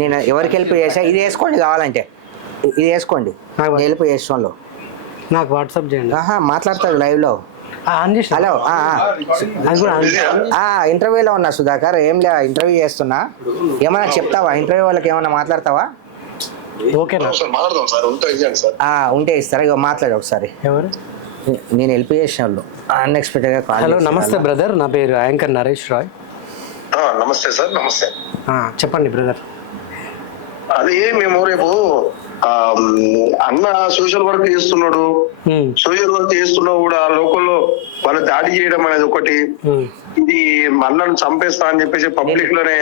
నేను ఎవరికి హెల్ప్ చేసా ఇది వేసుకోండి కావాలంటే ఇది వేసుకోండి హెల్ప్ చేస్తాను నాకు వాట్సాప్ చేయండి. మాట్లాడతాడు లైవ్లో. హలో ఇంటర్వ్యూలో ఉన్నా సుధాకర్, ఏం లే ఇంటర్వ్యూ చేస్తున్నా, ఏమైనా చెప్తావా ఇంటర్వ్యూ వాళ్ళకి, ఏమైనా మాట్లాడతావా? ఓకేనా ఉంటే ఇస్తారా? ఇక మాట్లాడు ఒకసారి. ఎవరు? నేను హెల్ప్ చేసిన వాళ్ళు అన్ఎక్స్పెక్టెడ్గా కాల్. హలో నమస్తే బ్రదర్, నా పేరు యాంకర్ నరేష్ రాయ్. నమస్తే సార్. నమస్తే. చెప్పండి బ్రదర్. అది మేము రేపు అన్న సోషల్ వర్క్ చేస్తున్నాడు, సోషల్ వర్క్ చేస్తున్నా కూడా లోకల్లో వాళ్ళ దాడి చేయడం అనేది ఒకటి, ఇది అన్నను చంపేస్తా అని చెప్పేసి పబ్లిక్ లోనే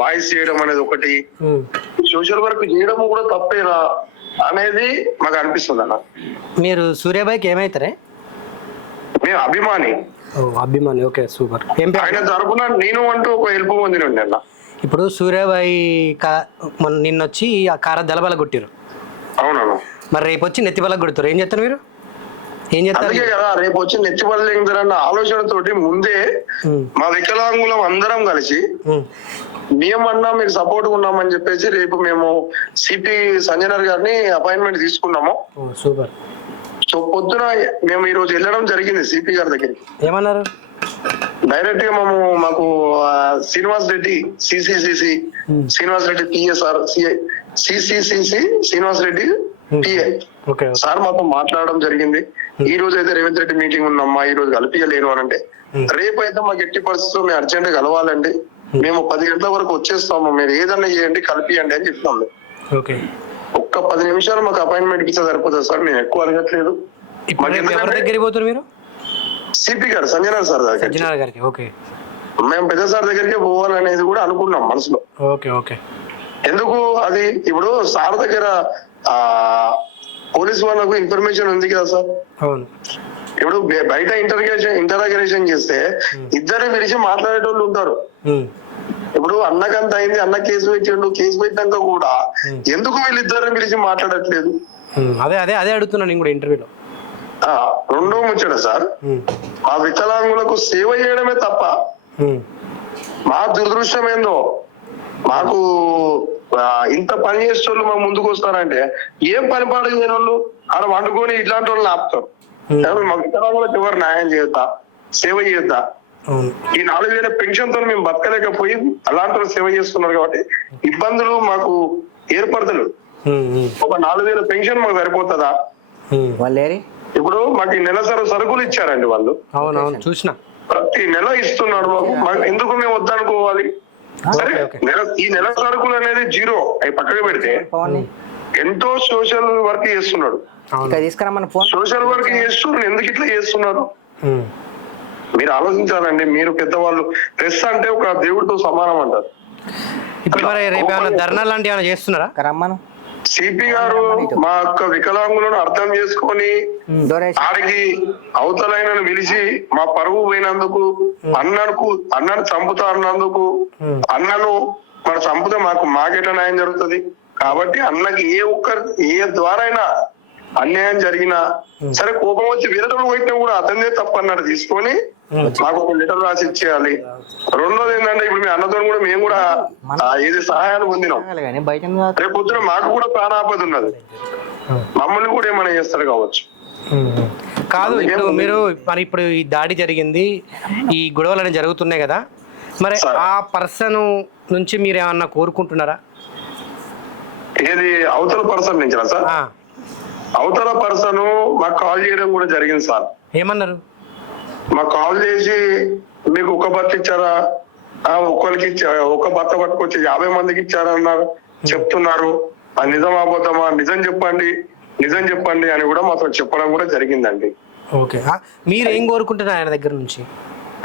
వాయిస్ చేయడం అనేది ఒకటి, సోషల్ వర్క్ చేయడం కూడా తప్పేనా అనేది మాకు అనిపిస్తుంది అన్న. మీరు సూర్యాబాయికి ఏమైతారే? మేము అభిమాని. అభిమాని, ఓకే సూపర్. ఆయన తరపున నేను అంటూ ఒక హెల్ప్ పొందినండి అన్న. ఇప్పుడు సూర్యాబాయి నిన్న వచ్చి ఆ కార దళబల కొట్టారు. అవునవును. మరి రేపు వచ్చి నెత్తి బల కొడతారు, ఏం చేస్తారు మీరు? ఏం చేస్తారు? అందుకే కదా రేపు వచ్చి నెత్తి బల ఆలోచనతోటి ముందే మా వికలాంగులం అందరం కలిసి మేమన్నా మీకు సపోర్ట్ ఉన్నామని చెప్పేసి రేపు మేము సిపి సంజనర్ గారిని అపాయింట్మెంట్ తీసుకున్నాము. సూపర్. సో పొద్దున మేము ఈ రోజు వెళ్ళడం జరిగింది సిపి గారి దగ్గరికి. ఏమన్నారు? డైరెక్ట్ గా మాకు Srinivas Reddy CCCC Srinivas Reddy PSR CCCC Srinivas Reddy PA sir మాతో మాట్లాడడం జరిగింది. ఈ రోజు అయితే రేవంత్ రెడ్డి మీటింగ్ ఉన్నామ్మా, ఈ రోజు కలిపియలేను అని అంటే, రేపు అయితే మాకు ఎట్టి పరిస్థితుల్లో మేము అర్జెంట్ కలవాలండి, మేము 10 గంటల వరకు వచ్చేస్తాము, మీరు ఏదన్నా చేయండి కలిపియండి అని చెప్తాము. ఒక్క 10 నిమిషాలు మాకు అపాయింట్మెంట్ ఇస్తే సరిపోతుంది సార్, నేను ఎక్కువ అడగట్లేదు. మీరు సిపి గారు సంజయ్ సార్ గారికి. ఓకే. మేము పెద్ద సార్ దగ్గరికి పోవాలనేది కూడా అనుకున్నాం మనసులో. Okay okay. ఎందుకు అది ఇప్పుడు సార్ దగ్గర పోలీస్ వాళ్ళకు ఇన్ఫర్మేషన్ ఉంది కదా సార్. అవును. ఇప్పుడు బయట ఇంటరాగేషన్ చేస్తే ఇద్దరు పిలిచి మాట్లాడేటోళ్ళు ఉంటారు. ఇప్పుడు అన్నకంత అయింది, అన్న కేసు పెట్టిండు, కేసు పెట్టినాక కూడా ఎందుకు వీళ్ళిద్దరు పిలిచి మాట్లాడట్లేదు? అదే అదే అదే అడుగుతున్నాను నేను కూడా ఇంటర్వ్యూలో. రెండో ముచ్చట సార్, ఆ వికలాంగులకు సేవ చేయడమే తప్ప మా దురదృష్టం ఏందో, మాకు ఇంత పని చేసేటోళ్ళు మా ముందుకు వస్తారంటే ఏం పని పాడు చేయని వాళ్ళు ఆడ వండుకొని ఇట్లాంటి వాళ్ళని ఆపుతారు. మా వికలాంగులకు ఎవరు న్యాయం చేయొద్దా, సేవ చేయొద్దా? ఈ 4,000 పెన్షన్ తో మేము బతకలేకపోయి అలాంటి వాళ్ళు సేవ చేస్తున్నారు కాబట్టి ఇబ్బందులు మాకు ఏర్పడతలు. ఒక 4,000 పెన్షన్ మాకు సరిపోతుందా? ఇప్పుడు మాకు నెలసరి సరుకులు ఇచ్చారండి వాళ్ళు. అవునవును చూసిన. ప్రతి నెల ఇస్తున్నాడు మాకు, ఎందుకు మేము వద్దనుకోవాలి? సరే ఈ నెల సరుకులు అనేది 0 అవి పక్కకు పెడితే ఎంతో సోషల్ వర్క్ చేస్తున్నాడు. సోషల్ వర్క్ చేస్తున్నారు, ఎందుకు ఇట్లా చేస్తున్నారు మీరు ఆలోచించాలండి. మీరు పెద్దవాళ్ళు, ప్రెస్ అంటే ఒక దేవుడితో సమానం అంటారు. ఇప్పుడు మరి రేపు ఏమైనా ధర్నా లాంటి ఏమైనా చేస్తున్నారా? సిపి గారు మా యొక్క వికలాంగులను అర్థం చేసుకొని ఆడికి అవతలైనను పిలిచి మా పరువు పోయినందుకు, అన్నను చంపుతా అన్నందుకు, అన్నను మన చంపుతే మాకెట్లా న్యాయం జరుగుతుంది? కాబట్టి అన్నకి ఏ ద్వారా అయినా అన్యాయం జరిగినా సరే, కోపం వచ్చి వేరేటోళ్ళు పోయినా కూడా అతనే తప్పు అన్నట్టు తీసుకొని మాకు ఒక లెటర్ రాసి ఇచ్చేయాలి. రెండోది ఏంటంటే, ఇప్పుడు మీ అన్నతో కూడా మేము కూడా ఏది సహాయాలు పొందినాం. రేపు పొద్దున మాకు కూడా ప్రాణాపద ఉన్నది, మమ్మల్ని కూడా ఏమైనా చేస్తారు కావచ్చు. కాదు ఇప్పుడు మీరు మరి ఇప్పుడు ఈ దాడి జరిగింది, ఈ గొడవలు అనేవి జరుగుతున్నాయి కదా, మరి ఆ పర్సన్ నుంచి మీరు ఏమన్నా కోరుకుంటున్నారా? ఏది అవతల పర్సన్ నుంచి సార్? అవతల పర్సన్ మాకు కాల్ చేయడం కూడా జరిగింది సార్. ఏమన్నారు? మాకు కాల్ చేసి మీకు ఒక బత్త ఇచ్చారా, ఒక్కరికి ఒక బత్త పట్టుకొచ్చి 50 మందికి ఇచ్చారన్నారు చెప్తున్నారు. అది నిజం అబద్ధమా, నిజం చెప్పండి అని కూడా మాతో చెప్పడం కూడా జరిగిందండి. ఓకే. మీరు ఏం కోరుకుంటున్నారు ఆయన దగ్గర నుంచి?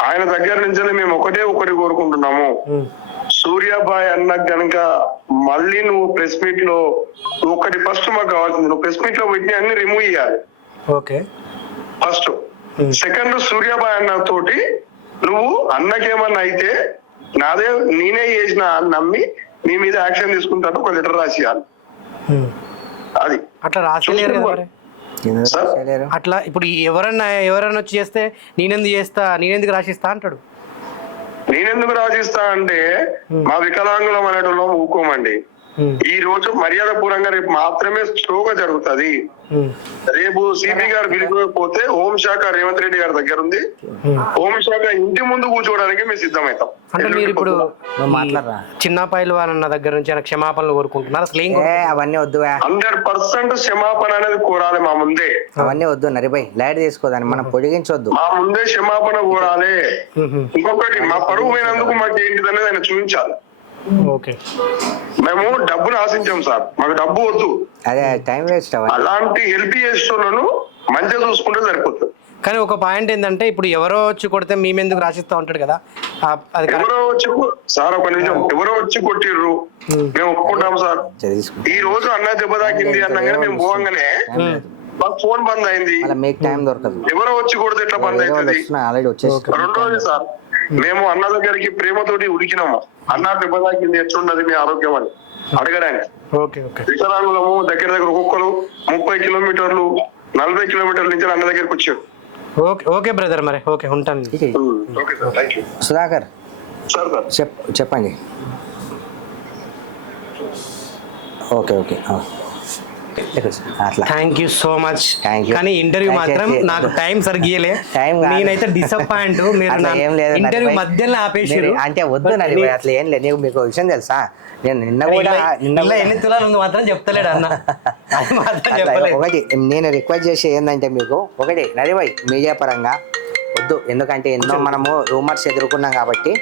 ఆయన దగ్గర నుంచి మేము ఒకటి కోరుకుంటున్నాము, సూర్యాబాయ్ అన్న కనుక మళ్ళీ నువ్వు ప్రెస్ మీట్ లో ఒకటి ఫస్ట్ మాకు కావాల్సింది, నువ్వు ప్రెస్ మీట్ లో పెట్టిన అన్ని రిమూవ్ చేయాలి. ఓకే. ఫస్ట్. సెకండ్, సూర్యాబాయ్ అన్న తోటి నువ్వు అన్నకేమన్నా అయితే నేనే చేసిన నమ్మి నీ మీద యాక్షన్ తీసుకుంటాను ఒక లెటర్ రాసియాలి. అది అట్లా రాసలేరు కదా. అట్లా ఇప్పుడు ఎవరన్నా వచ్చి చేస్తే నేనెందుకు రాసిస్తా అంటాడు. నేనెందుకు రాసిస్తా అంటే మా వికలాంగులం అనేటోళ్ళం ఊకోమండి. ఈ రోజు మర్యాద పూర్వంగా రేపు మాత్రమే స్లోగా జరుగుతుంది. రేపు సిపి గారు పిలిపోతే హోంశాఖ రేవంత్ రెడ్డి గారి దగ్గర ఉంది. హోంశాఖ ఇంటి ముందు కూర్చోవడానికి మేము సిద్ధమవుతాం. అంటే మీరు ఇప్పుడు మాట్లాడరా చిన్న పైల్వాన్ అన్న దగ్గర నుంచి ఆయన క్షమాపణలు కోరుకుంటున్నారు. అసలు ఏం అవన్నీ వద్దు 100% క్షమాపణ అనేది కోరాలి మా ముందే. అవన్నీ వద్దు నరిపోయి లైట్ తీసుకోదాన్ని మనం పొడిగించొద్దు. మా ముందే క్షమాపణ కోరాలి. ఇంకొకటి మా పరువు పోయినందుకు మాకు ఏంటిది అనేది ఆయన చూపించాలి. ఓకే, మేము డబ్బును ఆశించాం సార్, మాకు డబ్బు వద్దు. అదే టైం వేస్ట్ అవన్నీ. అలాంటి హెల్ప్ చేస్తులను మంచిగా చూసుకుంటే సరిపోతుంది. కానీ ఒక పాయింట్ ఏంటంటే ఇప్పుడు ఎవరో వచ్చి కొడితే మేమెందుకు రాసిస్తా ఉంటాడు కదా, అది ఎవరో వచ్చి సార్ ఒక నిమిషం, ఎవరో వచ్చి కొట్టిర్రు మేము ఒప్పుకుంటాం సార్. ఈ రోజు అన్న దెబ్బ తాకింది అన్నగానే మేము పోవంగానే మాకు ఫోన్ బంద్ అయింది. మీకు టైం దొరకదు. ఎవరో వచ్చి కొడితే ఎట్లా బంద్ అవుతుంది? ఆల్రెడీ వచ్చేసి రెండోది సార్, మేము అన్న దగ్గరికి ప్రేమతోటి ఉడికినాము. అన్న దెబ్బ తాకింది ఎట్లున్నది మీ ఆరోగ్యం అని అడగడానికి. ఓకే ఓకే, వికలాంగులము దగ్గర ఒక్కొక్కరు 30 కిలోమీటర్లు 40 కిలోమీటర్ల నుంచి అన్న దగ్గరికి వచ్చారు. ఓకే ఓకే బ్రదర్, మరి ఓకే ఉంటాను. Okay sir, thank you. Sudhakar sir sir చెప్పండి. ఓకే ఓకే అట్లా thank you so much. Thank you. కానీ ఇంటర్వ్యూ మాత్రం దయచేసి నాకు టైం సరిగ్గియలే. టైం కాదు. నేనైతే డిసప్పాయింట్. మీరు అట్లా ఏం లేదు ఇంటర్వ్యూ నడిపోయి. మధ్యలో ఆపేసారు. అంటే వద్దు నడి అట్లా ఏం లేదు. మీకు విషయం తెలుసా, నేను నిన్న కూడా ఇలా ఎన్ని తులాలు ఉంది మాత్రం చెప్తలేడు అన్న. అది మాత్రం అట్లా చెప్పలేదు. ఒకటి నేను రిక్వెస్ట్ చేసి ఏంటంటే మీకు ఒకటి నడిపోయి మీడియా పరంగా వద్దు. ఎందుకంటే ఎన్నో మనము రూమర్స్ ఎదుర్కొన్నాం కాబట్టి